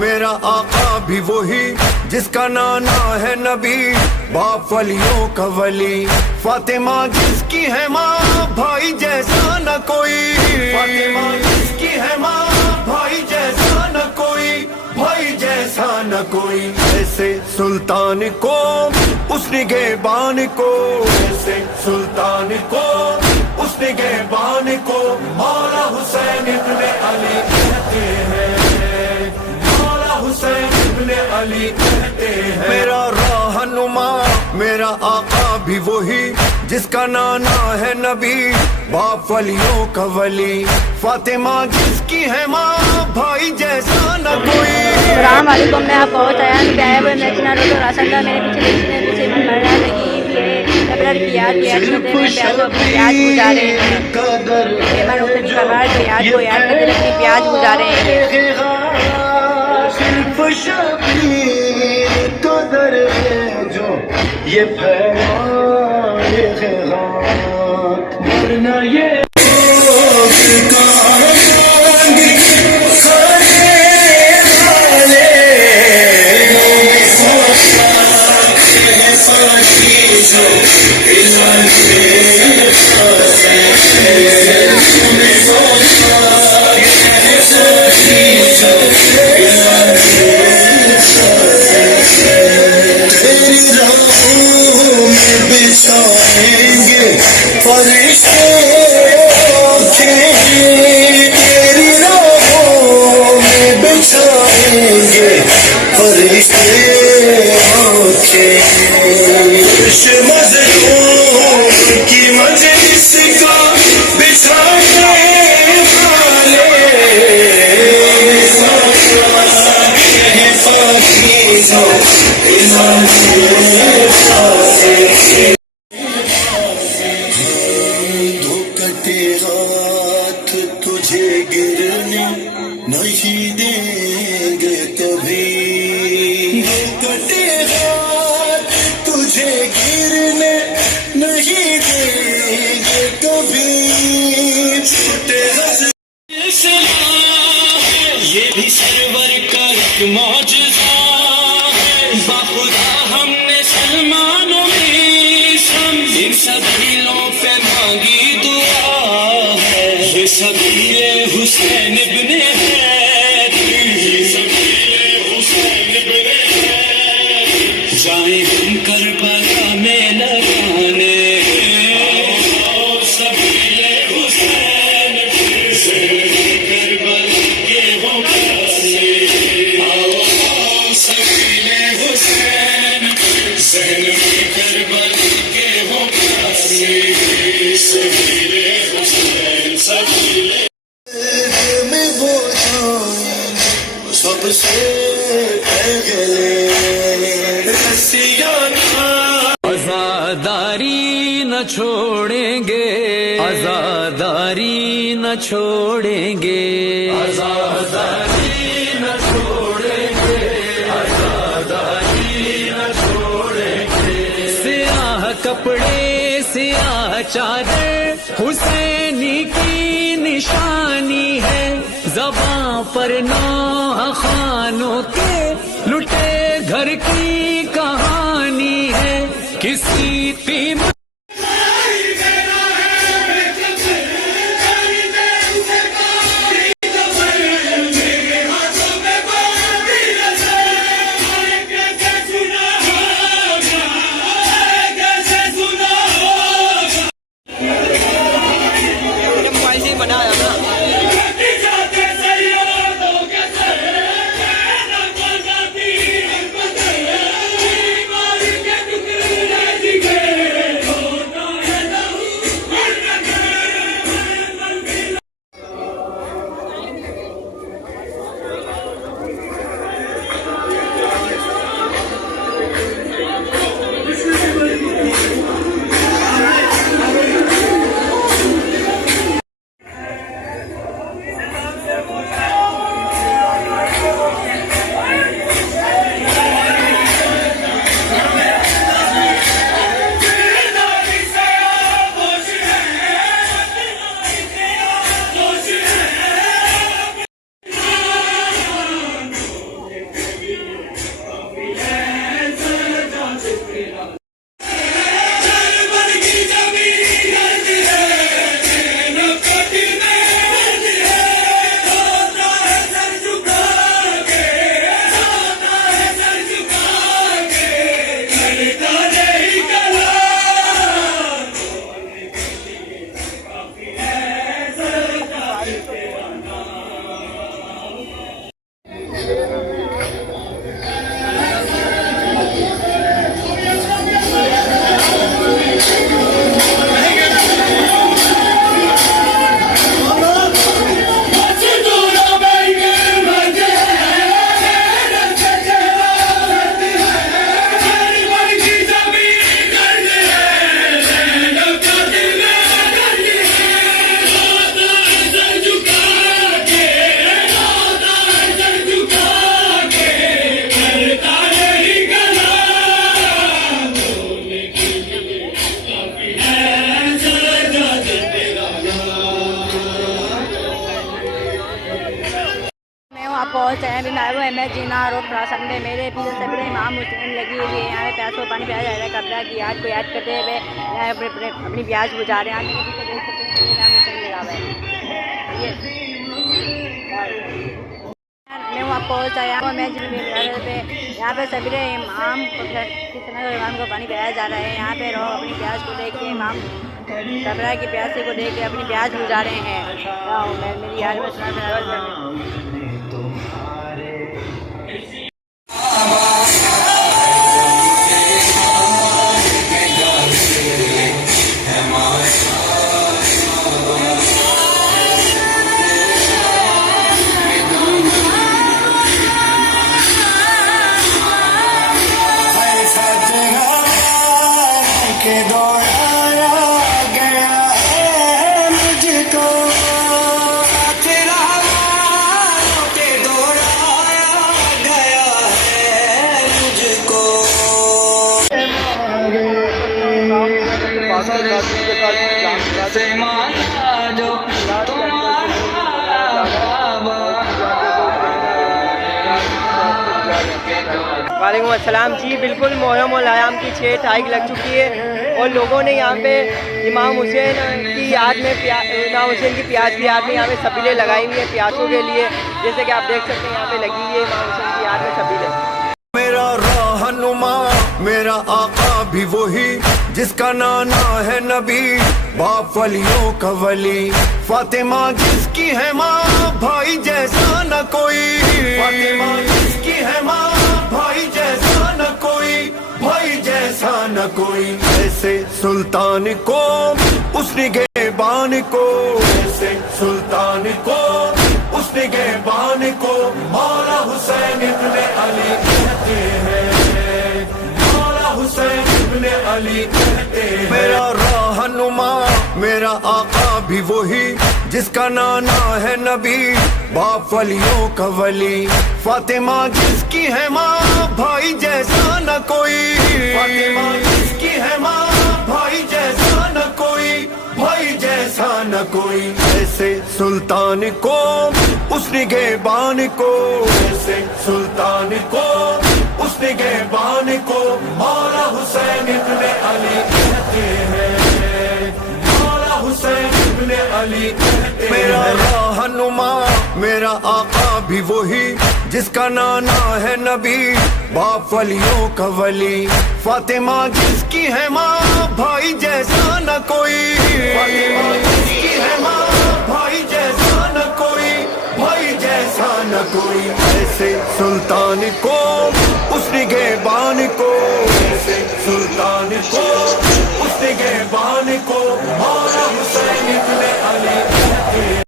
मेरा आका भी वही जिसका नाना है नबी, बाप वलियों का वली, फातिमा जिसकी है माँ, भाई जैसा न कोई। फातिमा जिसकी है माँ, भाई जैसा न कोई, भाई जैसा न कोई। ऐसे सुल्तान को उसने गेबान को, ऐसे सुल्तान को उसने गेबान को मौला हुसैन इब्ने अली कहते हैं, हुसैन इब्ने अली कहते हैं। मेरा रहनुमा मेरा आका भी वही जिसका नाना है नबी, बाप वलियों का वली, फातिमा जिसकी है माँ, भाई जैसा न कोई। अस्सलाम वालेकुम, मैं आपको तैयार प्याया हुए मैचना रो तो रासंदा मेरे पीछे पीछे मरना लगी है। कब्र की याद प्याज गुजारे हैं, मेहमान हुसैन कब्र की याद को याद करते अपनी प्याज गुजारे हैं। सिर्फ शबीर तो दर है जो ये फैलाए खैरात, वरना ये फरिश्ते तेरी राहों में बिछाएंगे, फरिश्ते मज़लूम की मजलिस का बिछाने वाले तुझे गिरने नहीं देंगे कभी, कटे हाथ तुझे गिरने नहीं देंगे कभी। छूटे ये भी सरवर का एक मौजज़ा है, बाखुदा हमने सलमानों में इन सब दिलों पे मांगी दुआ है। ये सबीले हुसैन इब्ने जाए हम करबला में लगाने, सबीले हुसैन करबला के हो पासे, सबीले हुसैन करबला के हो पासे, सबीले हुसैन सबीले में वो सबसे पहले आजादारी न छोड़ेंगे, आजादारी न छोड़ेंगे, आजादारी न छोड़ेंगे, आजादारी न छोड़ेंगे। सियाह कपड़े सियाह चादर हुसैनी की निशानी है, ज़बां पर नौह खानों के लुटे घर की कहानी है। किसी कीमत Yeah. रोड क्रॉसन में मेरे पीछे से बड़े इमाम हुसैन लगी हुई है। यहाँ पे प्यासों को पानी पिलाया जा रहा है। कब्र की याद को याद करते हुए यहाँ अपनी प्यास बुझा रहे हैं। आप मेरे पीछे देख सकते हैं इमाम हुसैन लगा हुआ है। मैं वहाँ पहुँच आया हूँ। मैं पे यहाँ पे सबरे इमाम इमाम को पानी पिलाया जा रहा है। यहाँ पे लोग अपनी प्यास को देख के इमाम कब्र की प्यासे को देख के अपनी प्यास बुझा रहे हैं। मेरी याद में सुना से माना जो वालेकुम अस्सलाम जी। बिल्कुल मुहर्रम उल अय्याम की 6 तारीख लग चुकी है और लोगों ने यहाँ पे इमाम हुसैन की याद में इमाम हुसैन की प्यास की याद में यहाँ पे सबीलें लगाई हुई हैं प्यासों के लिए। जैसे कि आप देख सकते हैं यहाँ पे लगी हुई है इमाम हुसैन की याद में सबीलें। मेरा रहनुमा मेरा आका भी वही जिसका नाना है नबी, बाप वलियों का वली, फातिमा जिसकी है माँ, भाई जैसा न कोई। फातिमा जिसकी है माँ, भाई जैसा न कोई, भाई जैसा न कोई। ऐसे सुल्तान को उसने गेबान को, ऐसे सुल्तान को उसने गेबान को मौला हुसैन इब्ने अली कहते हैं, मौला हुसैन इब्ने अली कहते हैं। मेरा रहनुमा मेरा आका भी वही जिसका नाना है नबी, बाप वलियों का वली, फातिमा जिसकी है माँ, भाई जैसा न कोई। फातिमा जिसकी है माँ, भाई जैसा न कोई, भाई जैसा न कोई। ऐसे सुल्तान को उसने गेबान को, ऐसे सुल्तान को उसने गेबान को मौला हुसैन इब्ने अली कहते हैं, मौला हुसैन इब्ने अली कहते हैं। मेरा रहनुमा मेरा आका भी वही जिसका नाना है नबी, बाप वलियों का वली, फातिमा जिसकी है माँ, भाई जैसा न कोई। फातिमा जिसकी है माँ, भाई जैसा न कोई, भाई जैसा न कोई। ऐसे सुल्तान को उसने गेबान को, ऐसे सुल्तान को उसने गेबान को मौला हुसैन